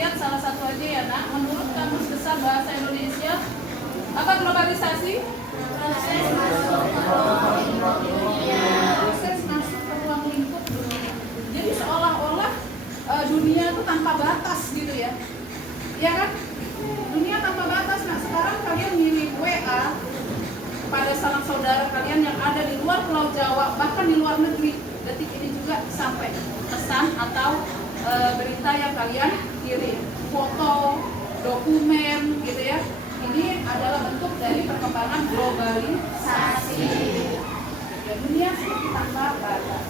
lihat salah satu aja ya nak. Menurut Kamus Besar Bahasa Indonesia, apa globalisasi? Proses masuk ke ruang lingkup dunia. Jadi seolah-olah dunia itu tanpa batas gitu ya. Ya kan? Dunia tanpa batas. Nah sekarang kalian ngirim WA pada sanak saudara kalian yang ada di luar Pulau Jawa, bahkan di luar negeri. Detik ini juga sampai pesan atau berita yang kalian kirim, foto, dokumen gitu ya. Ini adalah bentuk dari perkembangan globalisasi. Ya, dunia semakin tanpa batas.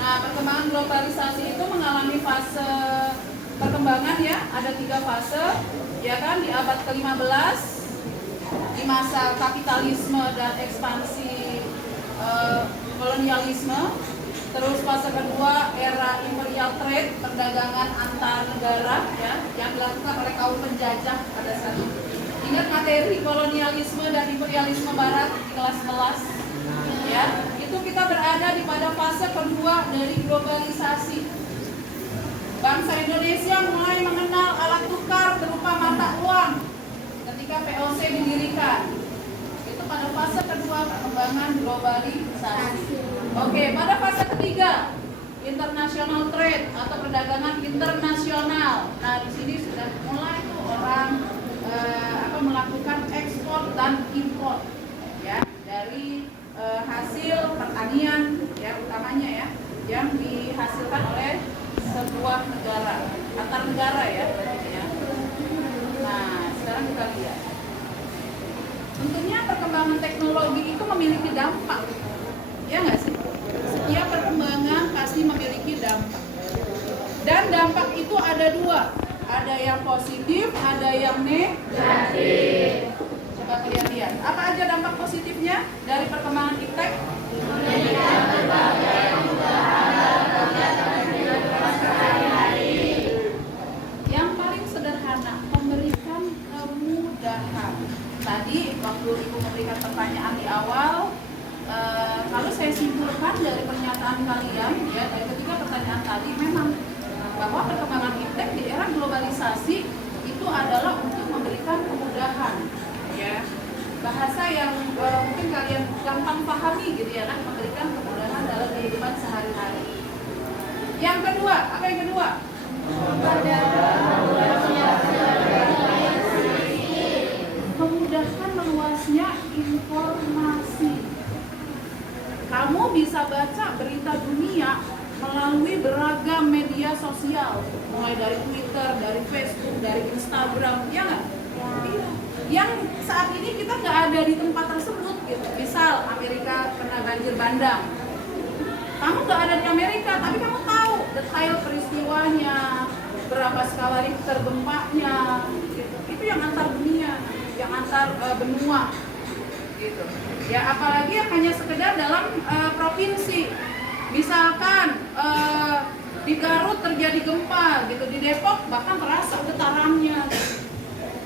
Nah, perkembangan globalisasi itu mengalami fase perkembangan ya, ada 3 fase, ya kan, di abad ke-15 di masa kapitalisme dan ekspansi kolonialisme. Terus fase kedua era imperial trade, perdagangan antar negara ya, yang dilakukan oleh kaum penjajah pada saat itu. Ingat materi kolonialisme dan imperialisme barat di kelas 11 ya. Itu kita berada di pada fase kedua dari globalisasi. Bangsa Indonesia mulai mengenal alat tukar berupa mata uang ketika VOC didirikan. Itu pada fase kedua perkembangan globalisasi. Oke, pada fase ketiga international trade atau perdagangan internasional. Nah, di sini sudah mulai tuh orang melakukan ekspor dan impor ya dari hasil pertanian ya utamanya ya yang dihasilkan oleh sebuah negara, antar negara ya. Nah, sekarang kita lihat. Tentunya perkembangan teknologi itu memiliki dampak. Ya nggak sih? Setiap perkembangan pasti memiliki dampak. Dan dampak itu ada 2. Ada yang positif, ada yang negatif. Coba kalian lihat. Apa aja dampak positifnya dari perkembangan iptek? Memberikan berbagai kemudahan sehari-hari. Yang paling sederhana, memberikan kemudahan. Tadi waktu Ibu memberikan pertanyaan di awal, kalau saya simpulkan dari pernyataan kalian ya, dari ketiga pertanyaan tadi, memang bahwa perkembangan iptek di era globalisasi itu adalah untuk memberikan kemudahan ya, bahasa yang mungkin kalian gampang pahami gitu ya, memberikan kemudahan dalam kehidupan sehari-hari. Yang kedua, apa yang kedua? Memudahkan meluasnya informasi. Kamu bisa baca berita dunia melalui beragam media sosial, mulai dari Twitter, dari Facebook, dari Instagram, ya nggak? Iya. Yang saat ini kita nggak ada di tempat tersebut, gitu. Misal Amerika kena banjir bandang, kamu nggak ada di Amerika, tapi kamu tahu detail peristiwanya, berapa skala Richter gempanya, gitu. Itu yang antar dunia, yang antar benua, gitu. Ya apalagi yang hanya sekedar dalam provinsi. Misalkan di Garut terjadi gempa gitu, di Depok bahkan terasa getarannya.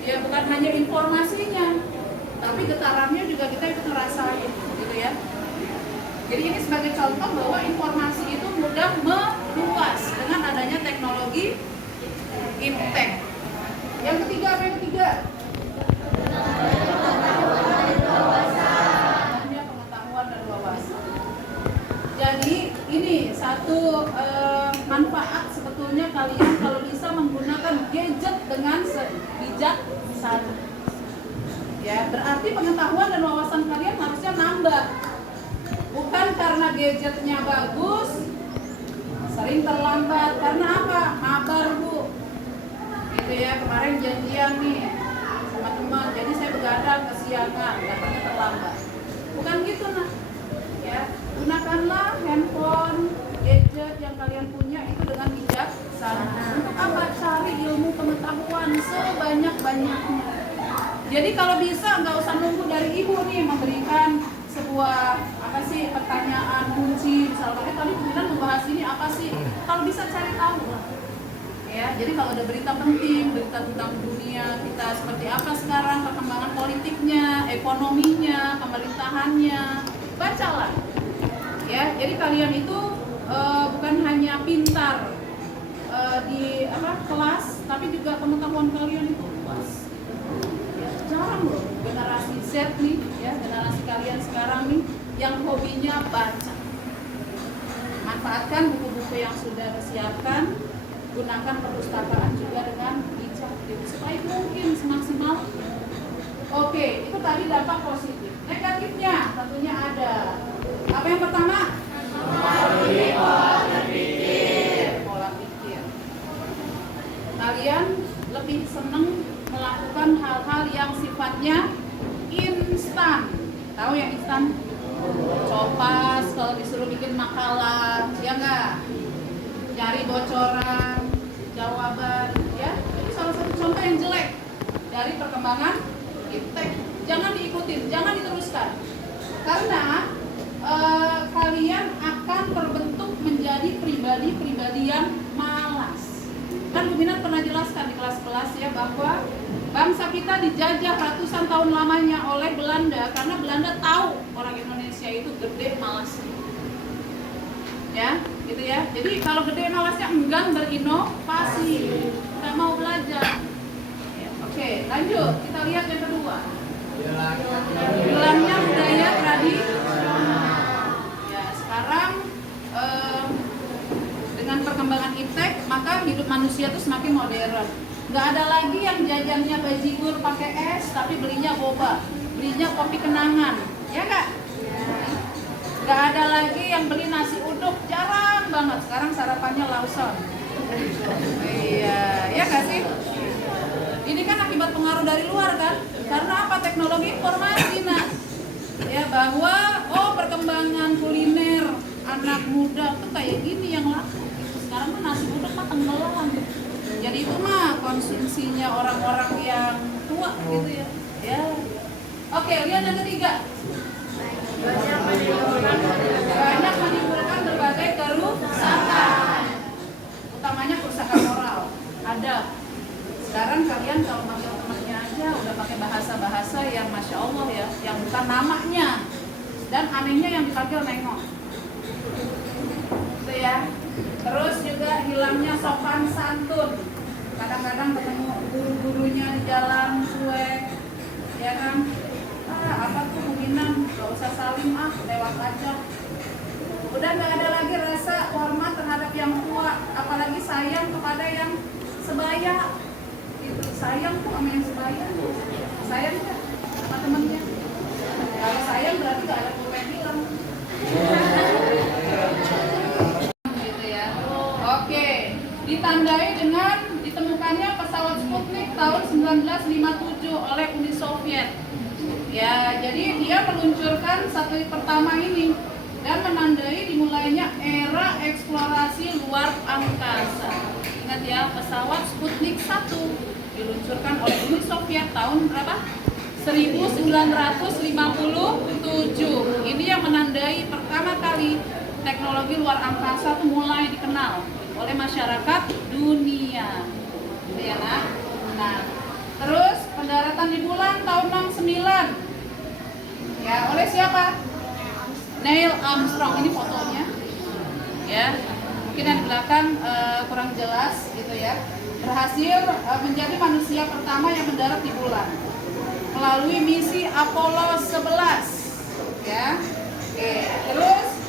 Ya bukan hanya informasinya, tapi getarannya juga kita ikut ngerasain gitu ya. Jadi ini sebagai contoh bahwa informasi itu mudah meluas dengan adanya teknologi iptek. Yang ketiga apa yang ketiga? Pengetahuan dan wawasan. Jadi ini satu manfaat sebetulnya kalian kalau bisa menggunakan gadget dengan bijaksana. Ya, berarti pengetahuan dan wawasan kalian harusnya nambah. Bukan karena gadgetnya bagus, sering terlambat. Karena apa? Mabar Bu. Gitu ya, kemarin janjian nih sama teman. Jadi saya begadang kesiangan, datangnya terlambat. Bukan gitu nah. Ya, gunakanlah handphone, gadget yang kalian punya itu dengan bijaksana. Untuk apa? Cari ilmu pengetahuan sebanyak-banyaknya. Jadi kalau bisa nggak usah nunggu dari ibu nih memberikan sebuah pertanyaan kunci, misalnya tadi kemudian membahas ini apa sih? Kalau bisa cari tahu lah. Ya, jadi kalau ada berita penting, berita tentang dunia kita seperti apa sekarang, perkembangan politiknya, ekonominya, pemerintahannya, bacalah. Ya, jadi kalian itu bukan hanya hanya pintar di kelas, tapi juga pengetahuan kalian itu luas. Ya, jarang loh generasi Z nih, ya generasi kalian sekarang nih yang hobinya baca. Manfaatkan buku-buku yang sudah disiapkan, gunakan perpustakaan juga dengan bijak, supaya mungkin semaksimal. Oke, itu tadi dampak positif. Negatifnya tentunya ada. Apa yang pertama? Pola pikir. Kalian lebih senang melakukan hal-hal yang sifatnya instan. Tahu yang instan? Copas, kalau disuruh bikin makalah, ya enggak? Cari bocoran, jawaban, ya. Ini salah satu contoh yang jelek dari perkembangan iptek. Jangan diikutin, jangan diteruskan. Karena kalian akan terbentuk menjadi pribadi-pribadi yang malas. Kan Bu Minat pernah jelaskan di kelas-kelas ya bahwa bangsa kita dijajah ratusan tahun lamanya oleh Belanda karena Belanda tahu orang Indonesia itu gede malasnya. Ya, gitu ya. Jadi kalau gede malasnya enggan berinovasi, nggak mau belajar. Ya, oke, lanjut. Kita lihat yang kedua. Hilangnya budaya tradisional. Ya, sekarang dengan perkembangan iptek, maka hidup manusia itu semakin modern. Nggak ada lagi yang jajannya bajigur pakai es, tapi belinya boba, belinya kopi kenangan, ya nggak? Nggak ada lagi yang beli nasi uduk, jarang banget. Sekarang sarapannya Lawson. Iya, ya nggak sih? Ini kan akibat pengaruh dari luar kan? Karena apa? Teknologi informasi, nah. Ya bahwa perkembangan kuliner anak muda tuh kayak gini yang laku. Sekarang mah nasi uduk mah tenggelam. Jadi itu mah konsumsinya orang-orang yang tua gitu ya. Ya. Oke, lihat yang ketiga. Banyak menimbulkan berbagai kerusakan. Utamanya kerusakan moral. Ada. Sekarang kalian kalau manggil temannya aja udah pakai bahasa-bahasa yang Masya Allah ya, yang bukan namanya. Dan anehnya yang dipanggil nengok. Gitu ya. Terus juga hilangnya sopan santun. Kadang-kadang ketemu guru-gurunya di jalan cuek, ya kan? Apa tuh mungkinan, gak usah salim lewat aja. Udah gak ada lagi rasa hormat terhadap yang tua, apalagi sayang kepada yang sebaya. Gitu, sayang tuh sama yang sebaya. Sayang gak sama temennya? Kalau sayang berarti gak ada pulpen hilang. Gitu ya. Oke, ditandai dengan ditemukannya pesawat Sputnik tahun 1957 oleh Uni Soviet. Ya, jadi dia meluncurkan satelit pertama ini dan menandai dimulainya era eksplorasi luar angkasa. Ingat ya, pesawat Sputnik 1 diluncurkan oleh Uni Soviet tahun berapa? 1957. Ini yang menandai pertama kali teknologi luar angkasa itu mulai dikenal oleh masyarakat dunia. Gitu ya, nah, terus pendaratan di bulan tahun 69. Ya, oleh siapa? Neil Armstrong. Ini fotonya. Ya. Mungkin yang di belakang kurang jelas gitu ya. Berhasil menjadi manusia pertama yang mendarat di bulan melalui misi Apollo 11. Ya. Oke, terus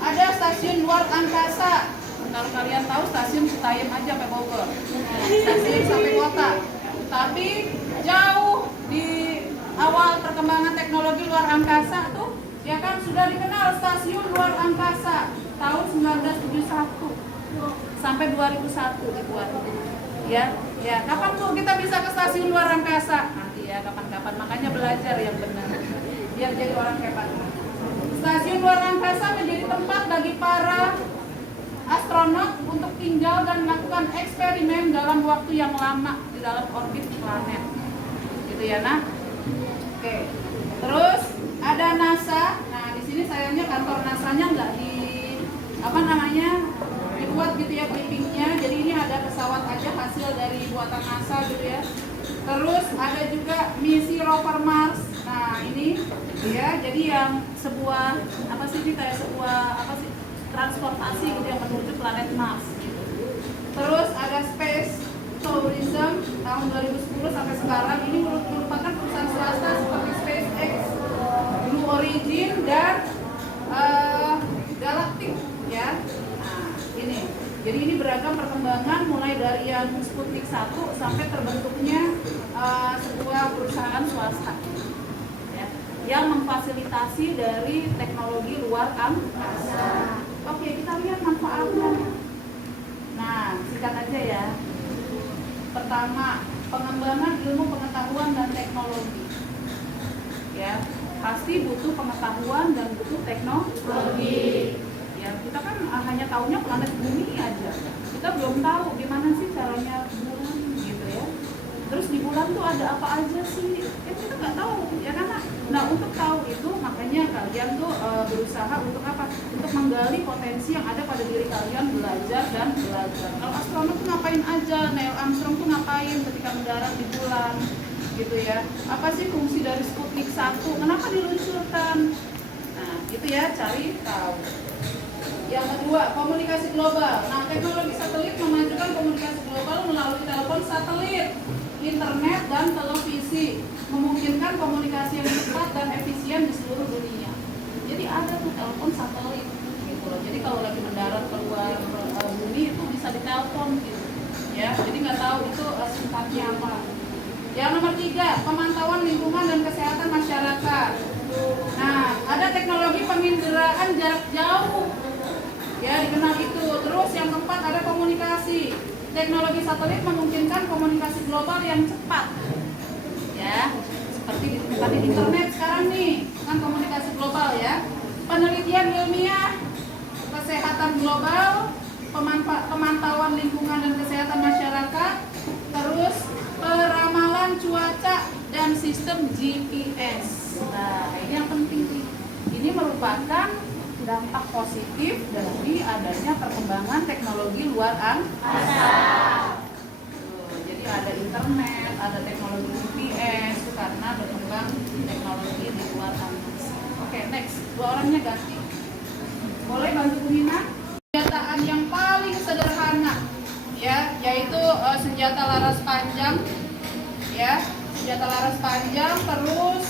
ada stasiun luar angkasa. Kalau kalian tahu stasiun Citayam aja sampai Bogor. Stasiun sampai kota. Tapi jauh di awal perkembangan teknologi luar angkasa tuh ya kan sudah dikenal stasiun luar angkasa tahun 1971 sampai 2001 dibuat. Ya, kapan tuh kita bisa ke stasiun luar angkasa? Nanti ya kapan-kapan, makanya belajar yang benar biar jadi orang hebat. Stasiun luar angkasa menjadi tempat bagi para astronot untuk tinggal dan melakukan eksperimen dalam waktu yang lama di dalam orbit planet. Gitu ya, nah. Oke. Terus ada NASA. Nah, di sini sayangnya kantor NASA-nya nggak dibuat gitu ya clippingnya. Jadi ini ada pesawat aja hasil dari buatan NASA gitu ya. Terus ada juga misi rover Mars. Nah, ini ya, jadi yang sebuah transportasi gitu yang planet Mars gitu. Terus ada Space Tourism tahun 2010 sampai sekarang, ini merupakan perusahaan swasta seperti SpaceX, Blue Origin dan Galactic ya. Nah, ini. Jadi ini beragam perkembangan mulai dari yang Sputnik 1 sampai terbentuknya sebuah perusahaan swasta ya, yang memfasilitasi dari teknologi luar angkasa. Oke, kita lihat manfaatnya. Nah, singkat aja ya. Pertama, pengembangan ilmu pengetahuan dan teknologi. Ya, pasti butuh pengetahuan dan butuh teknologi. Ya, kita kan hanya tahunya planet bumi aja. Kita belum tahu gimana sih caranya bulan gitu ya. Terus di bulan tuh ada apa aja sih? Kita nggak tahu ya kan? Nah, untuk tahu itu makanya kalian tuh berusaha untuk apa? Untuk menggali potensi yang ada pada diri kalian, belajar dan belajar. Kalau astronot tuh ngapain aja? Neil Armstrong tuh ngapain ketika mendarat di bulan? Gitu ya. Apa sih fungsi dari Sputnik 1? Kenapa diluncurkan? Nah, gitu ya, cari tahu. Yang kedua, komunikasi global. Nah, teknologi satelit memajukan komunikasi global melalui telepon satelit, internet, dan televisi, memungkinkan komunikasi yang cepat dan efisien di seluruh dunia. Jadi ada tuh telepon satelit gitu loh. Jadi kalau lagi mendarat keluar bumi itu bisa ditelepon gitu. Ya, jadi nggak tahu itu singkatnya apa. Yang nomor 3, pemantauan lingkungan dan kesehatan masyarakat. Nah, ada teknologi penginderaan jarak jauh. Ya, dikenal itu. Terus yang keempat ada komunikasi. Teknologi satelit memungkinkan komunikasi global yang cepat. Ya, seperti ditemukan di internet sekarang nih, kan komunikasi global ya. Penelitian ilmiah, kesehatan global, pemantauan lingkungan dan kesehatan masyarakat, terus peramalan cuaca dan sistem GPS. Nah, ini yang penting nih. Ini merupakan dampak positif dari adanya perkembangan teknologi luar angkasa. Jadi ada internet, ada teknologi GPS itu karena berkembang teknologi di luar angkasa. Oke, next. 2 orangnya ganti. Boleh bantu Bu Nina? Senjataan yang paling sederhana ya, yaitu senjata laras panjang ya. Senjata laras panjang, terus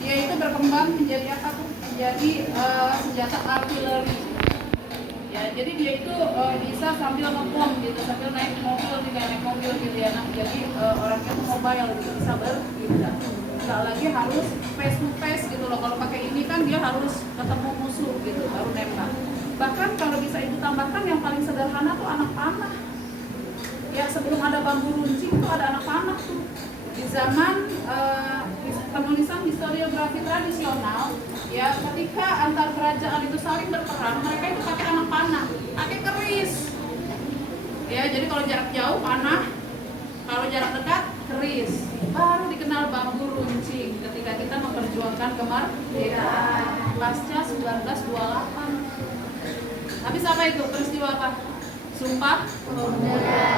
dia itu berkembang menjadi apa tuh? Menjadi senjata artileri. Ya, jadi dia itu bisa sambil ngebom gitu, sambil naik mobil gitu ya. Nah, jadi orangnya tuh mobile gitu, bisa berpindah. Nggak lagi harus face to face gitu loh. Kalau pakai ini kan dia harus ketemu musuh gitu, baru nembak. Bahkan kalau bisa ibu tambahkan yang paling sederhana tuh anak panah. Ya, sebelum ada bambu runcing tuh ada anak panah tuh. Di zaman penulisan historiografi tradisional, ya ketika antar kerajaan itu saling berperang, mereka itu pakai anak panah, pakai keris. Ya, jadi kalau jarak jauh panah, kalau jarak dekat keris. Baru dikenal bambu runcing ketika kita memperjuangkan kemerdekaan pasca 1928. Habis apa itu? Peristiwa apa? Sumpah Pemuda.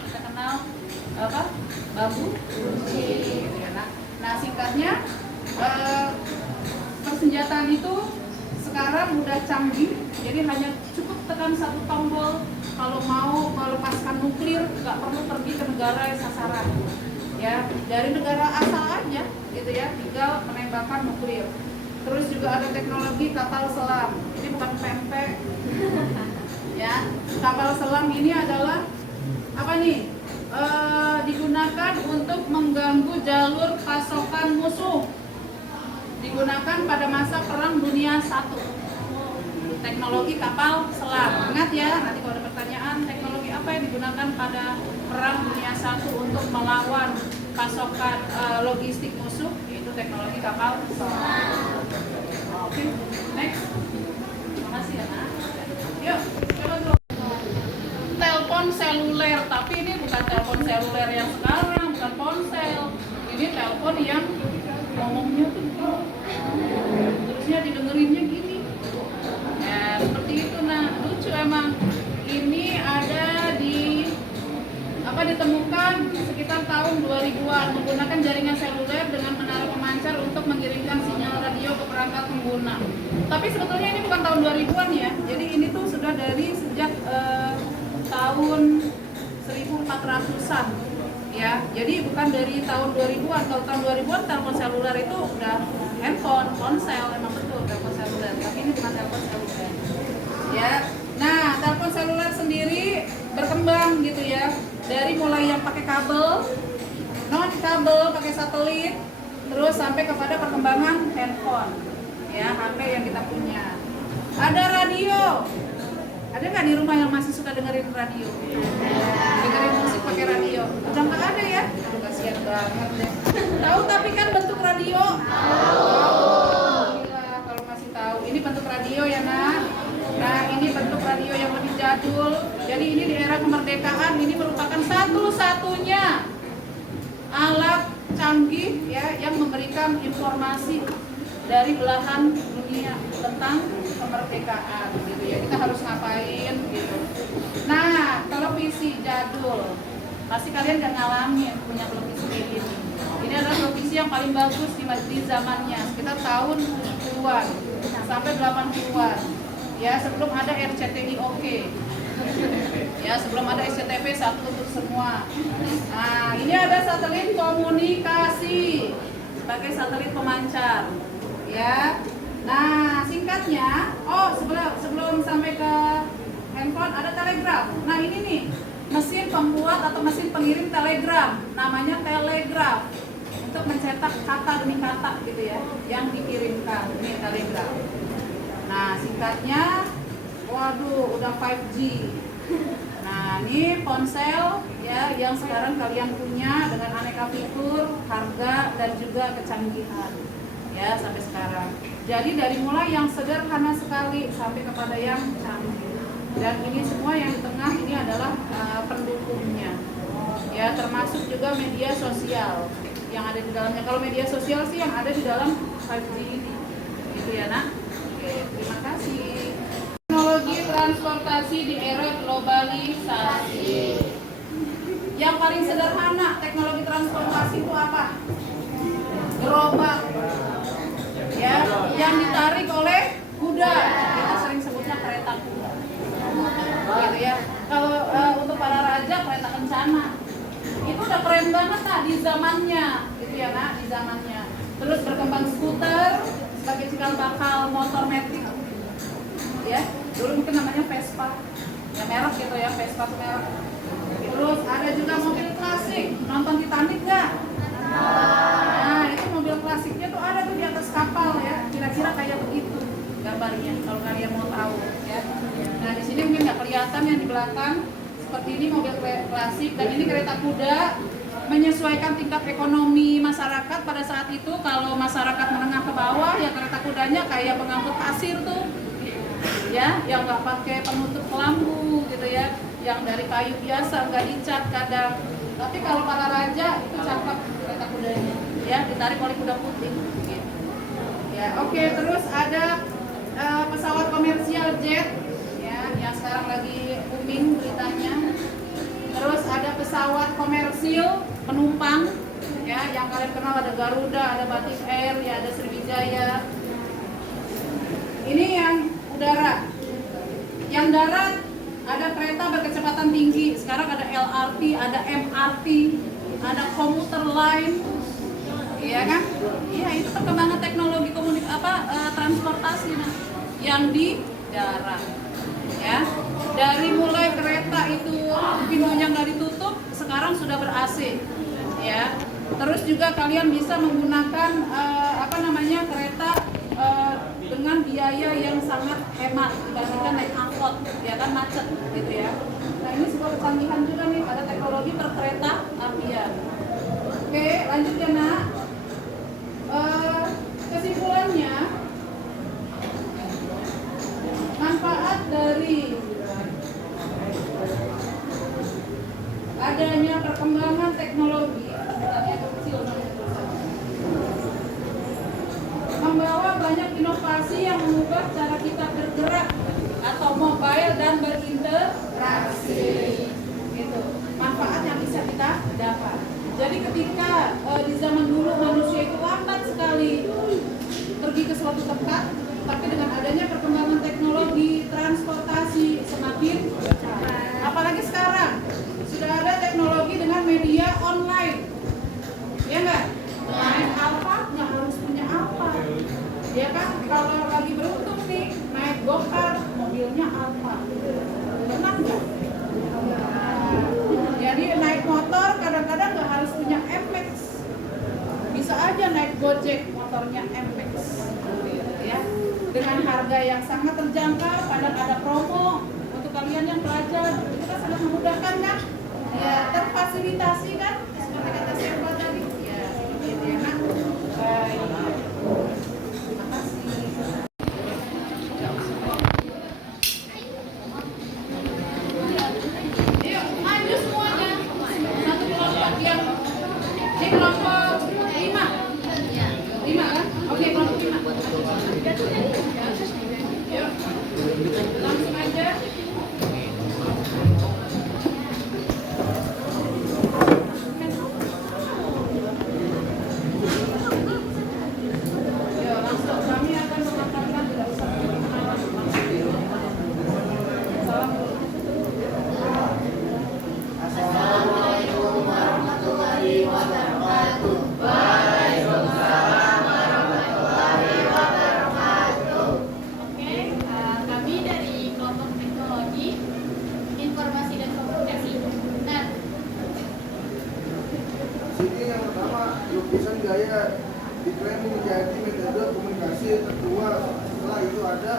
Kita kenal apa? Bambu runcing. Nah, singkatnya persenjataan itu sekarang udah canggih, jadi hanya cukup tekan satu tombol kalau mau melepaskan nuklir, nggak perlu pergi ke negara sasaran. Ya, dari negara asal aja gitu ya, tinggal menembakkan nuklir. Terus juga ada teknologi kapal selam. Ini bukan pempek. Ya, kapal selam ini adalah apa nih? Digunakan untuk mengganggu jalur pasokan musuh. Digunakan pada masa Perang Dunia I. Teknologi kapal selam. Ingat ya, nanti kalau ada pertanyaan, teknologi apa yang digunakan pada Perang Dunia I untuk melawan pasokan logistik musuh, yaitu teknologi kapal selam. Oke, next. Terima kasih ya, Nak. Yuk, coba dulu. Telepon seluler, tapi ini bukan telepon seluler yang sekarang, bukan ponsel. Ini telepon yang ngomongnya tuh terusnya didengerinnya gini. Ya, seperti itu. Nah, lucu emang. Ini ada ditemukan sekitar tahun 2000-an menggunakan jaringan seluler dengan menara pemancar untuk mengirimkan sinyal radio ke perangkat pengguna. Tapi sebetulnya ini bukan tahun 2000-an ya. Jadi ini tuh sejak tahun 1400-an ya. Jadi bukan dari tahun 2000-an. Kalau tahun 2000-an telepon seluler itu udah handphone, ponsel, emang betul telepon seluler. Tapi ini bukan telepon seluler. Ya. Nah, telepon seluler sendiri berkembang gitu ya. Dari mulai yang pakai kabel, non kabel, pakai satelit, terus sampai kepada perkembangan handphone. Ya, HP yang kita punya. Ada radio. Ada nggak di rumah yang masih suka dengerin radio? Dengerin musik pakai radio? Udah nggak ada ya? Aduh, kasihan banget deh. Tahu tapi kan bentuk radio? Tahu. Gila, kalau masih tahu. Ini bentuk radio ya nak. Nah, ini bentuk radio yang lebih jadul. Jadi ini di era kemerdekaan ini merupakan satu-satunya alat canggih ya yang memberikan informasi dari belahan dunia tentang kemerdekaan gitu ya. Kita harus ngapain gitu. Nah, televisi jadul. Pasti kalian gak ngalamin punya televisi kayak gini. Ini adalah televisi yang paling bagus di zamannya, sekitar tahun 70-an sampai 80-an. Ya, sebelum ada RCTI Oke. Ya, sebelum ada SCTV satu untuk semua. Nah, ini ada satelit komunikasi sebagai satelit pemancar. Ya. Nah, singkatnya, sebelum sampai ke handphone ada telegraf. Nah, ini nih, mesin pembuat atau mesin pengirim telegram, namanya telegraf. Untuk mencetak kata demi kata gitu ya, yang dikirimkan. Ini telegraf. Nah, singkatnya, waduh, udah 5G. Nah, ini ponsel ya yang sekarang kalian punya dengan aneka fitur, harga dan juga kecanggihan. Ya, sampai sekarang. Jadi dari mulai yang sederhana sekali sampai kepada yang canggih. Dan ini semua yang di tengah ini adalah pendukungnya. Ya, termasuk juga media sosial yang ada di dalamnya. Kalau media sosial sih yang ada di dalam 5G ini. Gitu ya, Nak. Oke, terima kasih. Teknologi transportasi di era globalisasi. Yang paling sederhana teknologi transportasi itu apa? Gerobak. Ya, yang ditarik oleh kuda. Kita sering sebutnya kereta kuda. Gitu ya. Kalau untuk para raja kereta kencana. Itu udah keren banget nah di zamannya, gitu ya nah di zamannya. Terus berkembang skuter sebagai cikal bakal motor metrik. Ya, dulu mungkin namanya Vespa. Ya merek gitu ya, Vespa merek. Terus ada juga mobil klasik. Nonton Titanic nggak? Nah, itu mobil klasiknya tuh ada tuh di atas kapal ya. Kira-kira kayak begitu gambarnya kalau kalian mau tahu ya. Nah, di sini mungkin nggak kelihatan yang di belakang. Seperti ini mobil klasik dan ini kereta kuda menyesuaikan tingkat ekonomi masyarakat pada saat itu. Kalau masyarakat menengah ke bawah ya kereta kudanya kayak pengangkut pasir tuh. Ya, yang nggak pakai penutup kelambu gitu ya, yang dari kayu biasa nggak dicat kadang. Tapi kalau para raja itu cakep kereta kudanya, ya ditarik oleh kuda putih. Gitu. Ya, oke. Terus ada pesawat komersial jet, ya, yang sekarang lagi booming beritanya. Terus ada pesawat komersil penumpang, ya, yang kalian kenal ada Garuda, ada Batik Air, ya ada Sriwijaya. Ini yang udara. Yang darat ada kereta berkecepatan tinggi. Sekarang ada LRT, ada MRT, ada komuter line. Iya kan? Iya, itu perkembangan teknologi transportasi nah, yang di darat. Ya. Dari mulai kereta itu pintunya nggak ditutup, sekarang sudah ber-AC. Ya. Terus juga kalian bisa menggunakan kereta dengan biaya yang sangat hemat dibandingkan naik angkot, ya kan macet gitu ya. Nah, ini sebuah kecanggihan juga nih pada teknologi perkereta apian. Oke, lanjut ya nak. Kesimpulannya, manfaat dari adanya perkembangan teknologi membawa banyak inovasi yang mengubah cara kita bergerak atau mobile dan berinteraksi. Gitu. Manfaat yang bisa kita dapat. Jadi ketika di zaman dulu manusia itu lambat sekali pergi ke suatu tempat, tapi dengan adanya perkembangan teknologi transportasi semakin Gojek motornya MX ya, dengan harga yang sangat terjangkau, kadang ada promo untuk kalian yang pelajar, itu kan sangat memudahkan kan ya, terfasilitasi kan seperti kata Serba tadi ya, seperti itu ya nak. Baik, terima kasih. Yuk maju semuanya, satu kelompok yang ini kelompok 5 kan? Oke, kelompok 5. Yuk, langsung aja. Yuk, langsung kami akan mengantarkan, tidak usah perkenalan langsung. Salam dulu. Assalamualaikum warahmatullahi wabarakatuh. Oke, kami dari kelompok teknologi, informasi dan komunikasi. Nah, Sini yang pertama, lukisan gaya diklaim menjadi metode komunikasi tertua. Setelah itu ada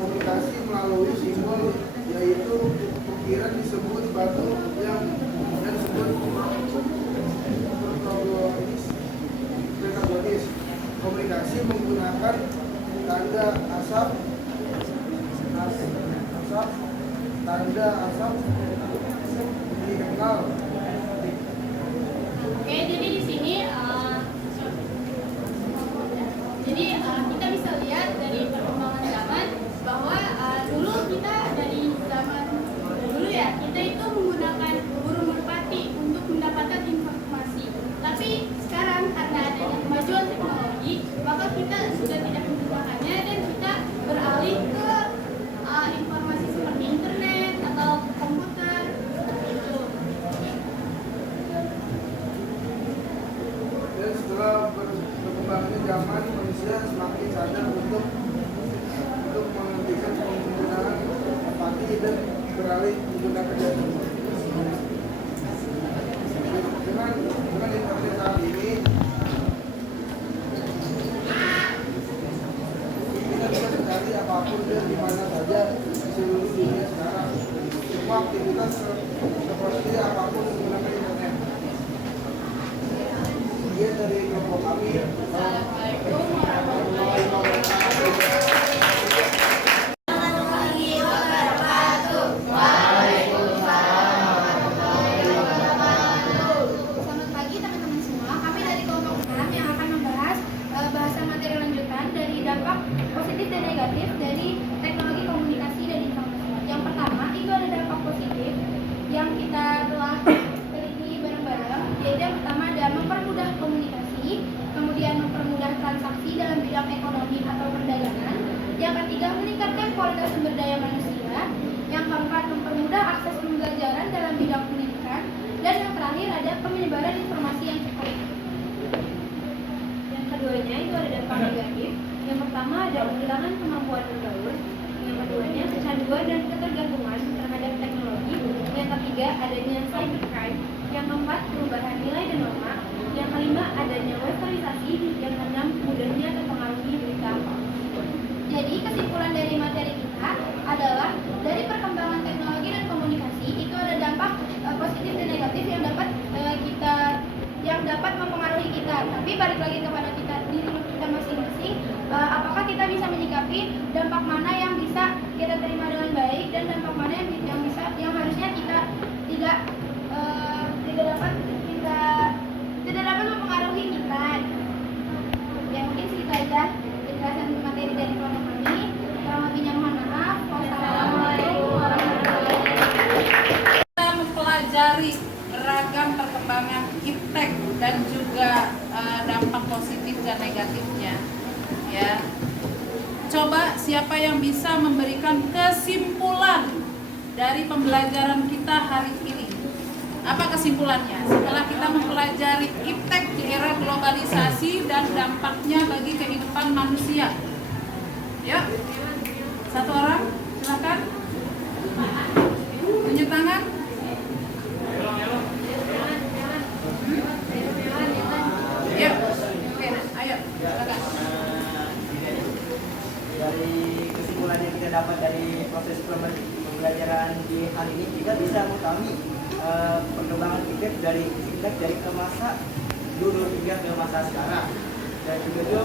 komunikasi melalui simbol, yaitu ukiran disebut batu yang disebut protagogis. Komunikasi menggunakan tanda asap, tanda asap dikenal. oke, jadi di sini kita bisa lihat dari perkembangan zaman bahwa dulu kita dari zaman dulu ya, kita itu menggunakan burung merpati untuk mendapatkan informasi. Tapi sekarang karena adanya kemajuan teknologi, maka kita sudah tidak menggunakannya dan kita beralih ke informasi seperti internet atau komputer seperti itu. Dan setelah berkembangnya zaman, manusia semakin sadar untuk menghentikan penggunaan empati dan beralih menggunakan data. Dengan internet saat ini, kita bisa mencari apapun dan di mana saja di seluruh dunia sekarang. Semua aktivitas seperti apapun menggunakan internet. Dia dari kelompok kami. Assalamualaikum warahmatullahi wabarakatuh. Selamat pagi teman-teman semua. Kami dari kelompok 6 yang akan membahas bahasan materi lanjutan dari dampak positif dan negatif dari teknologi komunikasi dan informasi. Yang pertama itu ada dampak positif yang kita telah teliti bareng-bareng, yaitu yang pertama ada mempermudah komunikasi, kemudian mempermudah transaksi dalam bidang ekonomi atau perdagangan. Yang ketiga meningkatkan kualitas sumber daya manusia. Yang keempat mempermudah akses pembelajaran dalam bidang pendidikan. Dan yang terakhir ada penyebaran informasi yang cukup. Yang keduanya itu ada dampak negatif. Yang pertama ada kehilangan kemampuan bergaul. Yang keduanya kecanduan dan ketergantungan terhadap teknologi. Yang ketiga adanya cybercrime. Yang keempat perubahan nilai dan norma. Yang kelima adanya westernisasi. Yang keenam mudahnya terpengaruhi berita hoax. Jadi kesimpulan dari materi kita adalah dari perkembangan teknologi dan komunikasi itu ada dampak positif dan negatif yang dapat mempengaruhi kita. Tapi balik lagi kepada diri kita masing-masing, apakah kita bisa menyikapi dampak mana yang bisa kita terima dengan baik dan dampak mana yang harusnya kita tidak dapat mempengaruhi kita. Ya mungkin segitu aja penjelasan materi dari kelompok kami. Kurang lebihnya mohon maaf. Wassalamualaikum warahmatullahi wabarakatuh. Kita mempelajari beragam perkembangan iptek dan juga dampak positif dan negatifnya. Ya, coba siapa yang bisa memberikan kesimpulan dari pembelajaran kita hari ini? Apa kesimpulannya? Setelah kita mempelajari iptek di era globalisasi dan dampaknya bagi kehidupan manusia. Ya, satu orang, silakan. Tunjuk tangan. Ya, oke. pengetahuan yang kita dapat dari proses pembelajaran di hal ini, kita bisa mengetahui perkembangan iptek dari ke masa dulu hingga ke masa sekarang. Dan juga itu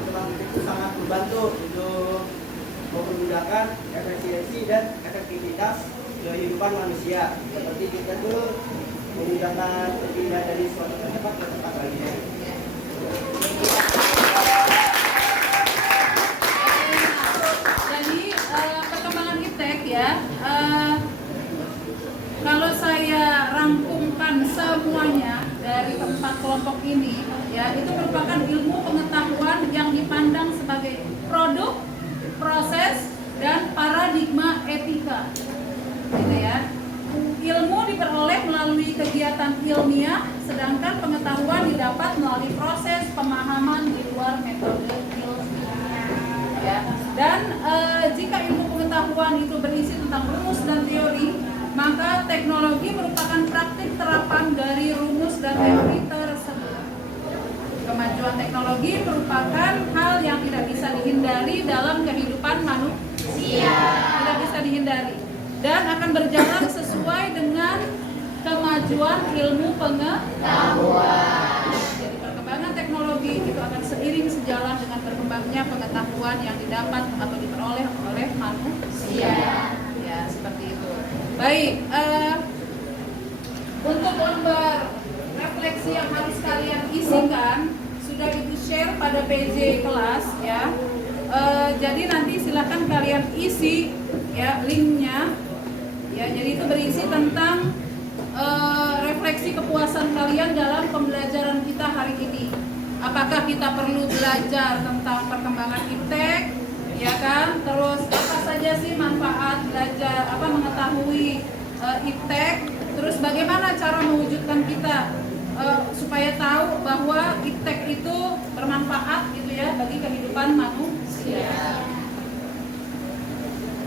perkembangan iptek itu sangat membantu untuk memudahkan efisiensi dan efektivitas kehidupan manusia. Seperti kita tuh memudahkan berpindah dari suatu tempat ke tempat lainnya. Jadi perkembangan iptek ya, kalau saya rangkumkan semuanya dari 4 kelompok ini ya, itu merupakan ilmu pengetahuan yang dipandang sebagai produk, proses, dan paradigma etika gitu ya. Ilmu diperoleh melalui kegiatan ilmiah, sedangkan pengetahuan didapat melalui proses pemahaman di luar metode ilmiah ya. Dan jika ilmu pengetahuan itu berisi tentang rumus dan teori, maka teknologi merupakan praktik terapan dari rumus dan teori tersebut. Kemajuan teknologi merupakan hal yang tidak bisa dihindari dalam kehidupan manusia, tidak bisa dihindari, dan akan berjalan sesuai dengan kemajuan ilmu pengetahuan. Jadi perkembangan teknologi itu akan seiring sejalan dengan berkembangnya pengetahuan yang didapat atau diperoleh oleh manusia. Ya, seperti itu. Baik, untuk lembar refleksi yang harus kalian isikan sudah Ibu share pada PJ kelas ya. Jadi nanti silakan kalian isi ya linknya ya. Jadi itu berisi tentang refleksi kepuasan kalian dalam pembelajaran kita hari ini. Apakah kita perlu belajar tentang perkembangan iptek ya kan? Terus apa saja sih manfaat belajar mengetahui iptek? Terus bagaimana cara mewujudkan kita supaya tahu bahwa iptek itu bermanfaat gitu ya bagi kehidupan manusia.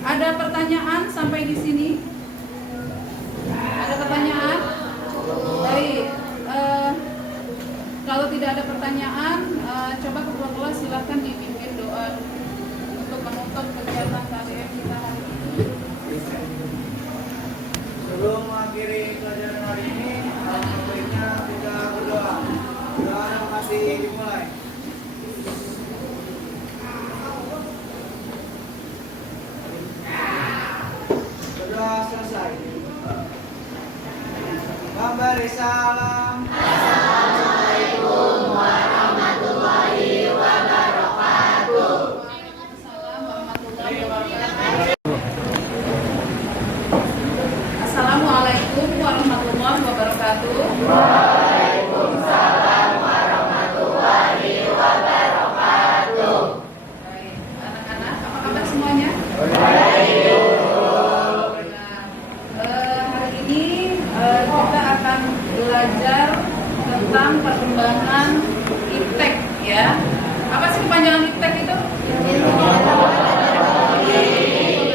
Ada pertanyaan sampai di sini? Ada pertanyaan? Baik. Kalau tidak ada pertanyaan, coba ketua kelas silakan dipimpin doa untuk menutup kegiatan KBM kita hari ini. Sebelum mengakhiri pelajaran hari ini, baiknya kita berdoa. Doa dan makasih dimulai. Berdoa selesai. Memberi salam. Assalamualaikum warahmatullahi wabarakatuh. Assalamualaikum warahmatullahi wabarakatuh. Waalaikumsalam warahmatullahi wabarakatuh. Baik, anak-anak, apa kabar semuanya? Baik. Hari ini kita akan belajar tentang perkembangan iptek ya. Apa sih kepanjangan iptek itu?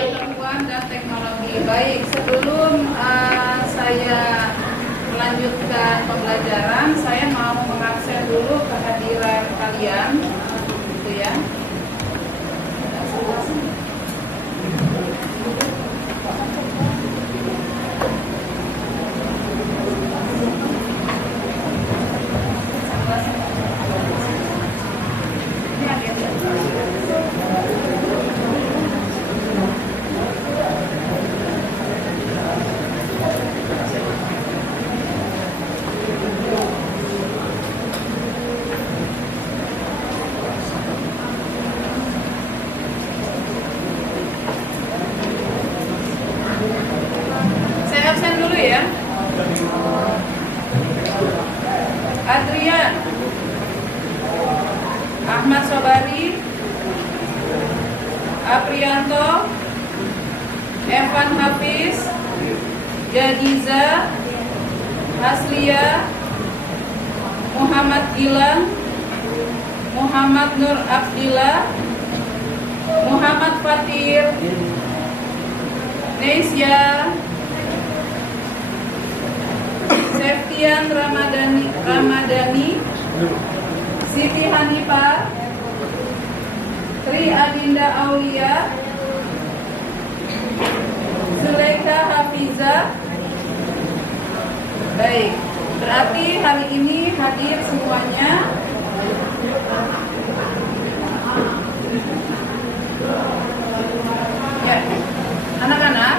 Pengetahuan dan teknologi. Baik, sebelum saya melanjutkan pembelajaran, saya mau mengakses dulu kehadiran kalian, gitu ya. Saya absen dulu ya. Adrian, Ahmad Sobari, Aprianto, Evan Hafiz, Jadiza, Aslia, Muhammad Gilang, Muhammad Nur Abdillah, Muhammad Fatir, Nesya, Septian Ramadhani, Siti Hanifah, Tri Adinda Aulia, Baik, berarti hari ini hadir semuanya. Ya, anak-anak,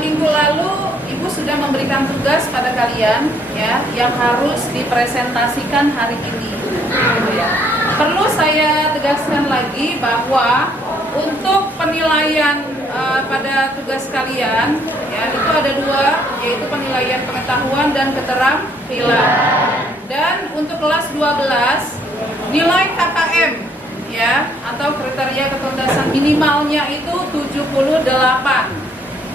minggu lalu Ibu sudah memberikan tugas pada kalian ya, yang harus dipresentasikan hari ini. Ya. Perlu saya tegaskan lagi bahwa untuk penilaian pada tugas kalian ya, itu ada dua, yaitu penilaian pengetahuan dan keterampilan. Dan untuk kelas 12 nilai KKM ya, atau kriteria ketuntasan minimalnya itu 78.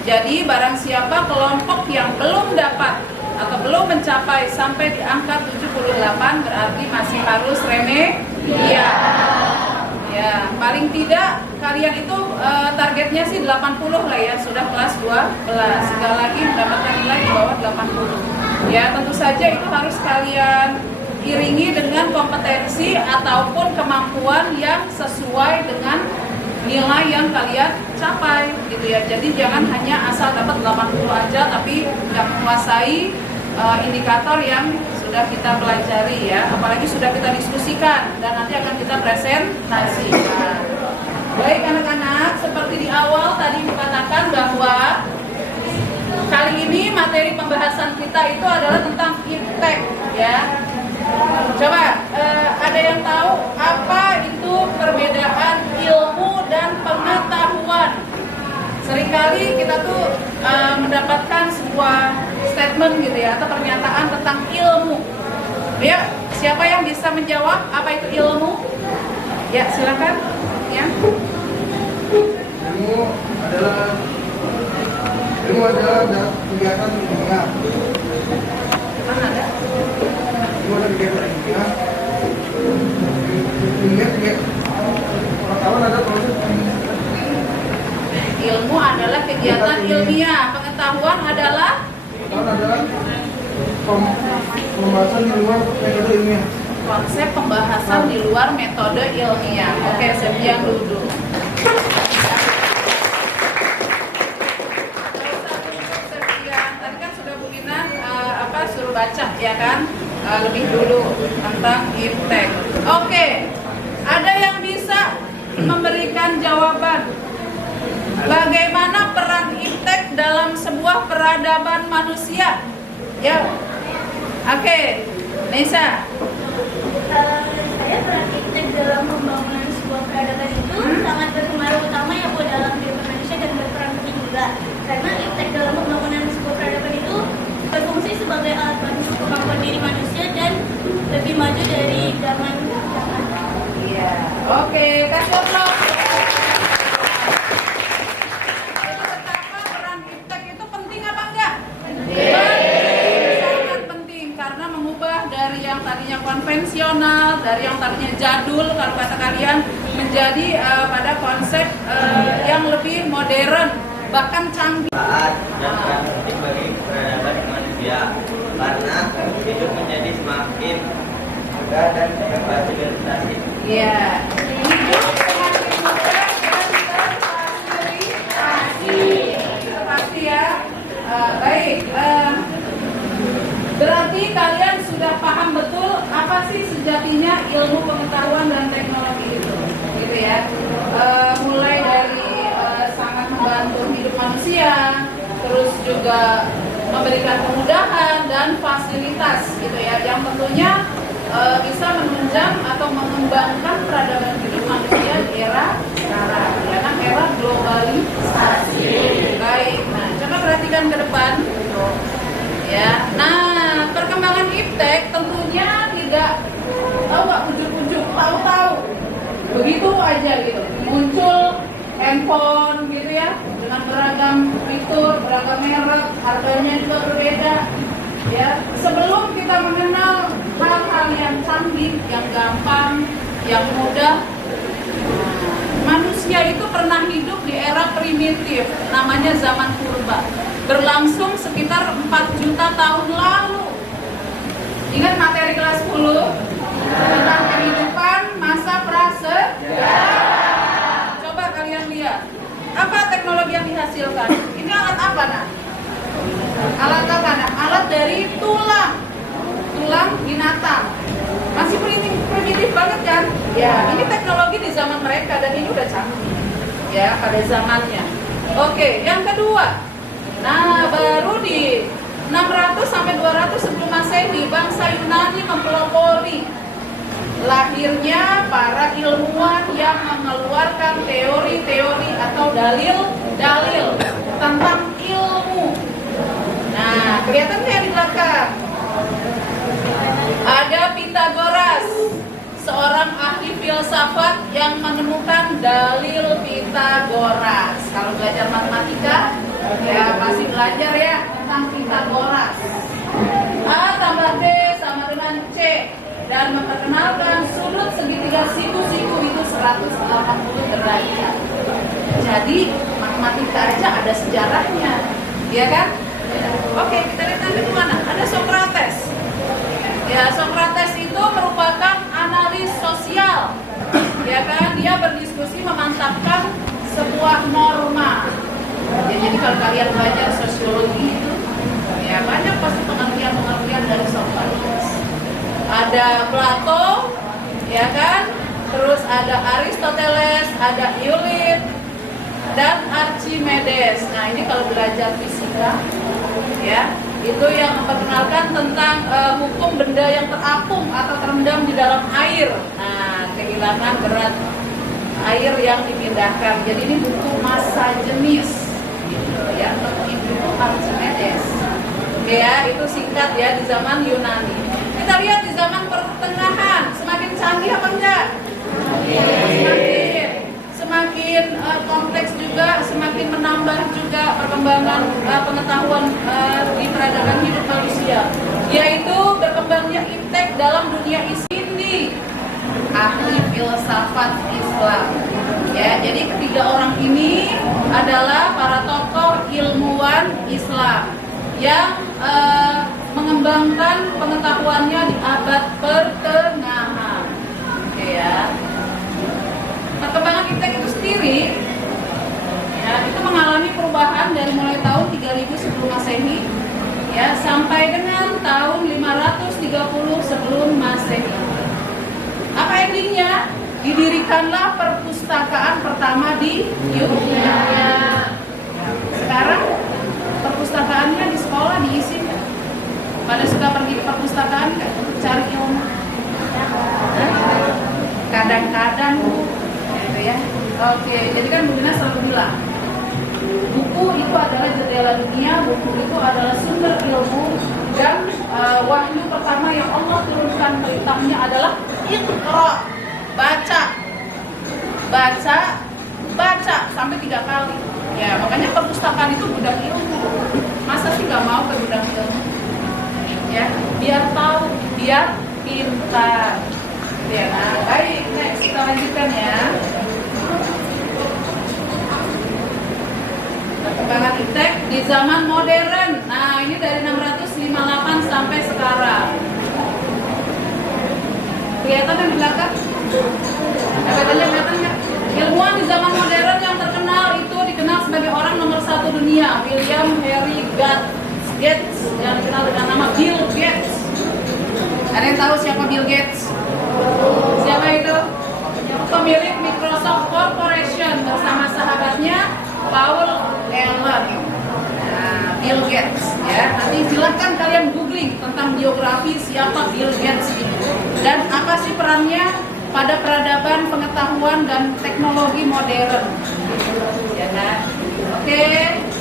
Jadi barang siapa kelompok yang belum dapat atau belum mencapai sampai di angka 78 berarti masih harus remedial. Ya, paling tidak kalian itu targetnya sih 80 lah ya, sudah kelas 12. Sekali lagi mendapatkan nilai di bawah 80. Ya, tentu saja itu harus kalian iringi dengan kompetensi ataupun kemampuan yang sesuai dengan nilai yang kalian capai gitu ya. Jadi jangan hanya asal dapat 80 aja tapi nggak menguasai indikator yang sudah kita pelajari ya, apalagi sudah kita diskusikan dan nanti akan kita presentasikan. Baik anak-anak, seperti di awal tadi dikatakan bahwa kali ini materi pembahasan kita itu adalah tentang iptek ya. Coba ada yang tahu apa itu perbedaan ilmu dan pengetahuan? Seringkali kita tuh mendapatkan sebuah statement gitu ya, atau pernyataan tentang ilmu. Ya, siapa yang bisa menjawab apa itu ilmu? Ya, silakan. Ya. Ilmu adalah kegiatan ilmiah. Mana ada? Ilmu adalah kegiatan ilmiah. Pengetahuan ada proses. Ilmu adalah kegiatan ilmiah, pengetahuan adalah pembahasan di luar metode ilmiah. konsep pembahasan di luar metode ilmiah. Oke, Septian duduk. Tadi kan sudah Bu Ginan suruh baca ya kan, lebih dulu tentang iptek. Oke, ada yang bisa memberikan jawaban? Bagaimana peran iptek dalam sebuah peradaban manusia? Ya, oke, Nisa. Saya peran iptek dalam pembangunan sebuah peradaban itu sangat berpengaruh utama ya Bu dalam kehidupan manusia dan berperan penting juga. Karena iptek dalam pembangunan sebuah peradaban itu berfungsi sebagai alat bantu kemampuan diri manusia dan lebih maju dari zaman. Iya. Oke, kasih aplaus. Konvensional, dari yang tadinya jadul kalau kata kalian, menjadi pada konsep yang lebih modern, bahkan canggih. Saat dan peran penting bagi peradaban manusia karena hidup menjadi semakin mudah dan terfasilitasi. Iya. Hidup semakin mudah dan terfasilitasi. Pasti ya. Baik. Berarti kalian sudah paham betul apa sih sejatinya ilmu pengetahuan dan teknologi itu, gitu ya. Mulai dari sangat membantu hidup manusia, terus juga memberikan kemudahan dan fasilitas, gitu ya, yang tentunya bisa menunjang atau mengembangkan peradaban hidup manusia di era sekarang, ya kan, era globalisasi. Baik, nah coba perhatikan ke depan. Ya, nah perkembangan iptek tentunya tidak ujuk-ujuk tahu-tahu begitu aja gitu muncul handphone gitu ya dengan beragam fitur, beragam merek, harganya juga berbeda ya. Sebelum kita mengenal hal-hal yang canggih, yang gampang, yang mudah, manusia itu pernah hidup di era primitif namanya zaman purba, berlangsung sekitar 4 juta tahun lalu. Ingat materi kelas 10 tentang kehidupan masa prasejarah. Coba kalian lihat apa teknologi yang dihasilkan. Ini alat apa nak? Alat apa? Nah, alat dari tulang binatang. Masih primitif banget kan? Ya, ini teknologi di zaman mereka dan ini udah canggih. Ya, pada zamannya. Oke, yang kedua. Nah, baru di 600 sampai 200 sebelum Masehi, bangsa Yunani mempelopori lahirnya para ilmuwan yang mengeluarkan teori-teori atau dalil-dalil tentang ilmu. Nah, kelihatan nggak di belakang? Ada Pythagoras, seorang ahli filsafat yang menemukan dalil Pythagoras. Kalau belajar matematika, ya pasti belajar ya tentang Pythagoras. A tambah B sama dengan C, dan memperkenalkan sudut segitiga siku-siku itu 180 derajat. Jadi matematika aja ada sejarahnya, ya kan? Oke, kita lihat nanti kemana? Ada Socrates. Ya, Socrates itu merupakan analis sosial, ya kan? Dia berdiskusi memantapkan sebuah norma. Ya, jadi kalau kalian belajar sosiologi itu, ya banyak pasti pengertian dari Socrates. Ada Plato, ya kan? Terus ada Aristoteles, ada Euclid, dan Archimedes. Nah, ini kalau belajar fisika, ya, itu yang memperkenalkan tentang hukum benda yang terapung atau terendam di dalam air. Nah, kehilangan berat air yang dipindahkan. Jadi ini buku massa jenis, gitu ya. Itu Archimedes. Oke ya, itu singkat ya di zaman Yunani. Kita lihat di zaman pertengahan, semakin canggih apa enggak? Semakin kompleks juga, semakin menambah juga perkembangan pengetahuan di peradaban hidup manusia, yaitu berkembangnya iptek dalam dunia Islam, ahli filsafat Islam. Ya, jadi ketiga orang ini adalah para tokoh ilmuwan Islam yang mengembangkan pengetahuannya di abad pertengahan. Oke ya. Perkembangan iptek itu sendiri, ya, itu mengalami perubahan dari mulai tahun 3000 sebelum Masehi, ya, sampai dengan tahun 530 sebelum Masehi. Apa endingnya? Didirikanlah perpustakaan pertama di Yunani. Sekarang perpustakaannya di sekolah diisi nggak? Pada suka pergi ke perpustakaan nggak untuk cari ilmu? Kadang-kadang, gitu ya. Oke, jadi kan Bu Dina selalu bilang, buku itu adalah jendela dunia, buku itu adalah sumber ilmu, dan wahyu pertama yang Allah turunkan perintahnya adalah Iqra, baca sampai 3 kali. Ya, makanya perpustakaan itu gudang ilmu. Masa sih nggak mau ke gudang ilmu? Ya, biar tahu, biar pintar. Ya, nah, baik, next kita lanjutkan ya. Perkembangan iptek di zaman modern. Nah, ini dari 658 sampai sekarang. Kelihatan yang di belakang? Kelihatan nggak? Ilmuwan di zaman modern yang terkenal itu dikenal sebagai orang nomor 1 dunia, William Henry Gates, yang dikenal dengan nama Bill Gates. Ada yang tahu siapa Bill Gates? Siapa itu? Pemilik Microsoft Corporation bersama sahabatnya Paul Allen. Nah, Bill Gates ya. Nanti silahkan kalian googling tentang biografi siapa Bill Gates itu dan apa sih perannya pada peradaban pengetahuan dan teknologi modern. Ya kan? Oke,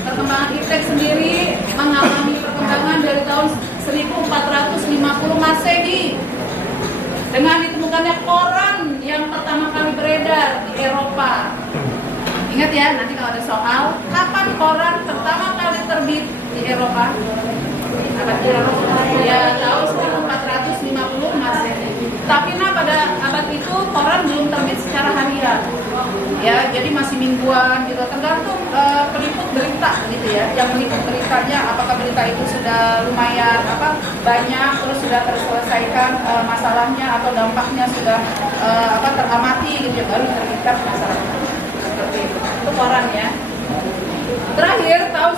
perkembangan iptek sendiri mengalami perkembangan dari tahun 1450 Masehi dengan ditemukannya koran yang pertama kali beredar di Eropa. Ingat ya, nanti kalau ada soal, kapan koran pertama kali terbit di Eropa? Abad berapa? Ya, tahun 1450 Masehi. Tapi pada abad itu koran belum terbit secara harian. Ya, jadi masih mingguan gitu, tergantung peliput berita gitu ya. Yang meliput beritanya apakah berita itu sudah lumayan banyak, terus sudah terselesaikan masalahnya atau dampaknya sudah teramati gitu ya, baru terbitkan masalahnya. Seperti itu koran ya. Terakhir tahun